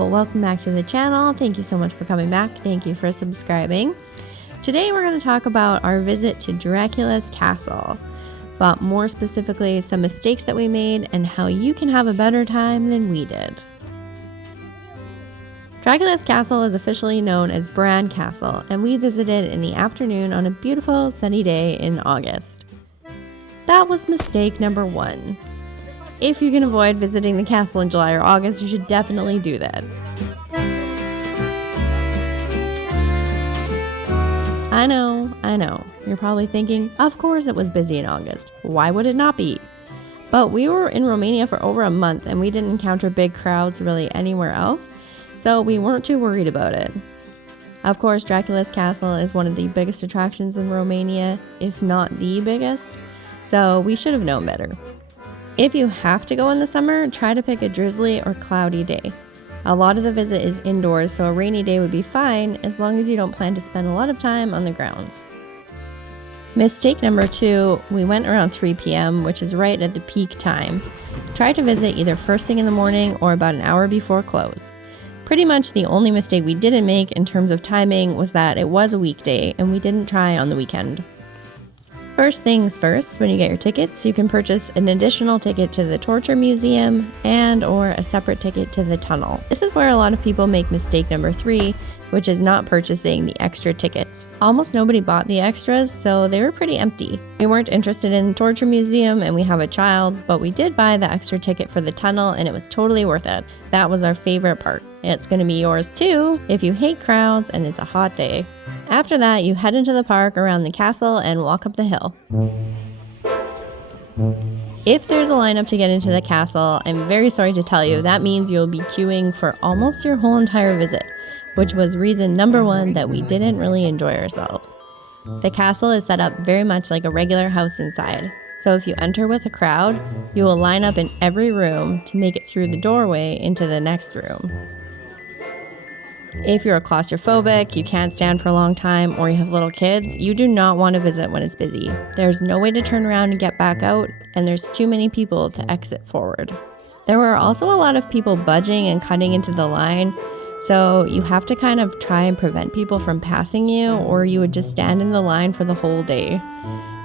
Hello, welcome back to the channel. Thank you so much for coming back. Thank you for subscribing. Today we're going to talk about our visit to Dracula's castle, but more specifically some mistakes that we made and how you can have a better time than we did. Dracula's castle is officially known as Bran Castle, and we visited in the afternoon on a beautiful sunny day in August. That was mistake number 1. If you can avoid visiting the castle in July or August, you should definitely do that. I know. You're probably thinking, of course it was busy in August. Why would it not be? But we were in Romania for over a month and we didn't encounter big crowds really anywhere else, so we weren't too worried about it. Of course, Dracula's castle is one of the biggest attractions in Romania, if not the biggest, so we should have known better. If you have to go in the summer, try to pick a drizzly or cloudy day. A lot of the visit is indoors, so a rainy day would be fine as long as you don't plan to spend a lot of time on the grounds. Mistake number 2, we went around 3 p.m., which is right at the peak time. Try to visit either first thing in the morning or about an hour before close. Pretty much the only mistake we didn't make in terms of timing was that it was a weekday and we didn't try on the weekend. First things first, when you get your tickets, you can purchase an additional ticket to the Torture Museum and or a separate ticket to the tunnel. This is where a lot of people make mistake number 3, which is not purchasing the extra tickets. Almost nobody bought the extras, so they were pretty empty. We weren't interested in the Torture Museum and we have a child, but we did buy the extra ticket for the tunnel and it was totally worth it. That was our favorite part. It's going to be yours too if you hate crowds and it's a hot day. After that, you head into the park around the castle and walk up the hill. If there's a lineup to get into the castle, I'm very sorry to tell you, that means you'll be queuing for almost your whole entire visit, which was reason number 1 that we didn't really enjoy ourselves. The castle is set up very much like a regular house inside, so if you enter with a crowd, you will line up in every room to make it through the doorway into the next room. If you're claustrophobic, you can't stand for a long time, or you have little kids, you do not want to visit when it's busy. There's no way to turn around and get back out, and there's too many people to exit forward. There were also a lot of people budging and cutting into the line, so you have to kind of try and prevent people from passing you, or you would just stand in the line for the whole day.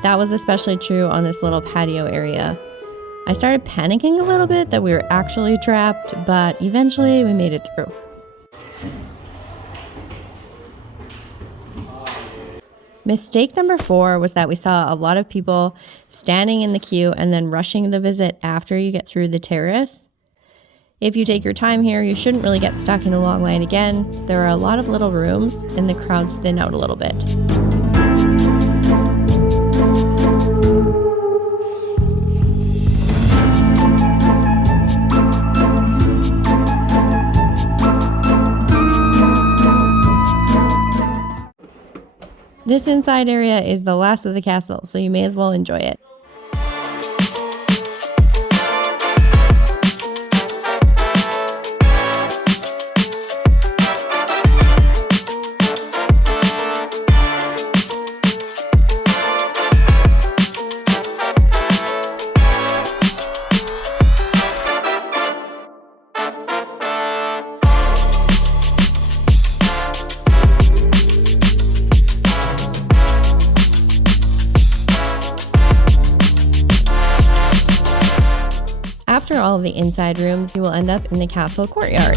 That was especially true on this little patio area. I started panicking a little bit that we were actually trapped, but eventually we made it through. Mistake number 4 was that we saw a lot of people standing in the queue and then rushing the visit after you get through the terrace. If you take your time here, you shouldn't really get stuck in a long line again. There are a lot of little rooms and the crowds thin out a little bit. This inside area is the last of the castle, so you may as well enjoy it. After all of the inside rooms, you will end up in the castle courtyard.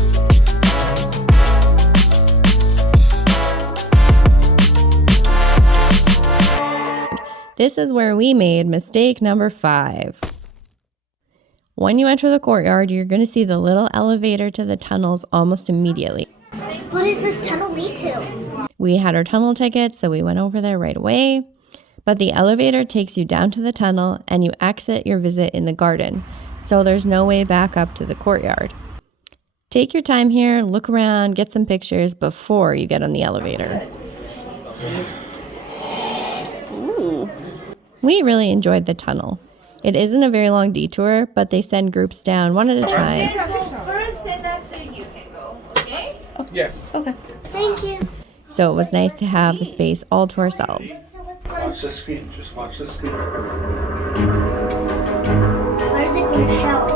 This is where we made mistake number 5. When you enter the courtyard, you're going to see the little elevator to the tunnels almost immediately. What does this tunnel lead to? We had our tunnel tickets, so we went over there right away. But the elevator takes you down to the tunnel and you exit your visit in the garden. So there's no way back up to the courtyard. Take your time here, look around, get some pictures before you get on the elevator. Ooh. We really enjoyed the tunnel. It isn't a very long detour, but they send groups down one at a time. First and after you can go, okay? Yes. Okay. Thank you. So it was nice to have the space all to ourselves. Watch the screen. Just watch the screen. Where's it going to show?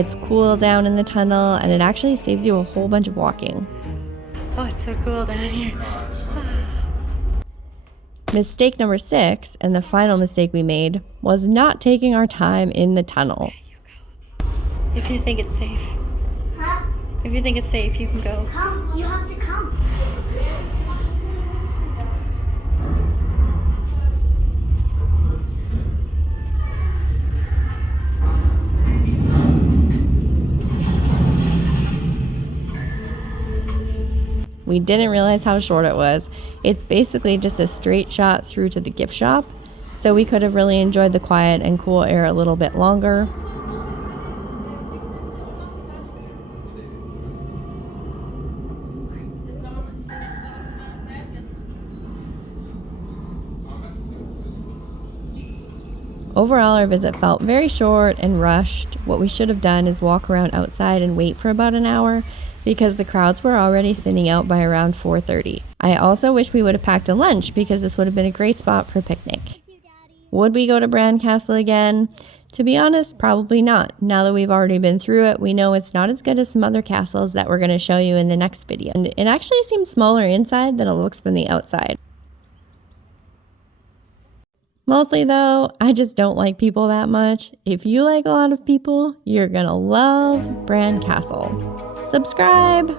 It's cool down in the tunnel, and it actually saves you a whole bunch of walking. Oh, it's so cool down here. Mistake number 6, and the final mistake we made, was not taking our time in the tunnel. If you think it's safe. Huh? If you think it's safe, you can go. Come. You have to come. We didn't realize how short it was. It's basically just a straight shot through to the gift shop, so we could have really enjoyed the quiet and cool air a little bit longer. Overall, our visit felt very short and rushed. What we should have done is walk around outside and wait for about an hour, because the crowds were already thinning out by around 4:30. I also wish we would have packed a lunch, because this would have been a great spot for a picnic. Would we go to Bran Castle again? To be honest, probably not. Now that we've already been through it, we know it's not as good as some other castles that we're going to show you in the next video. And it actually seems smaller inside than it looks from the outside. Mostly though, I just don't like people that much. If you like a lot of people, you're gonna love Bran Castle. Subscribe!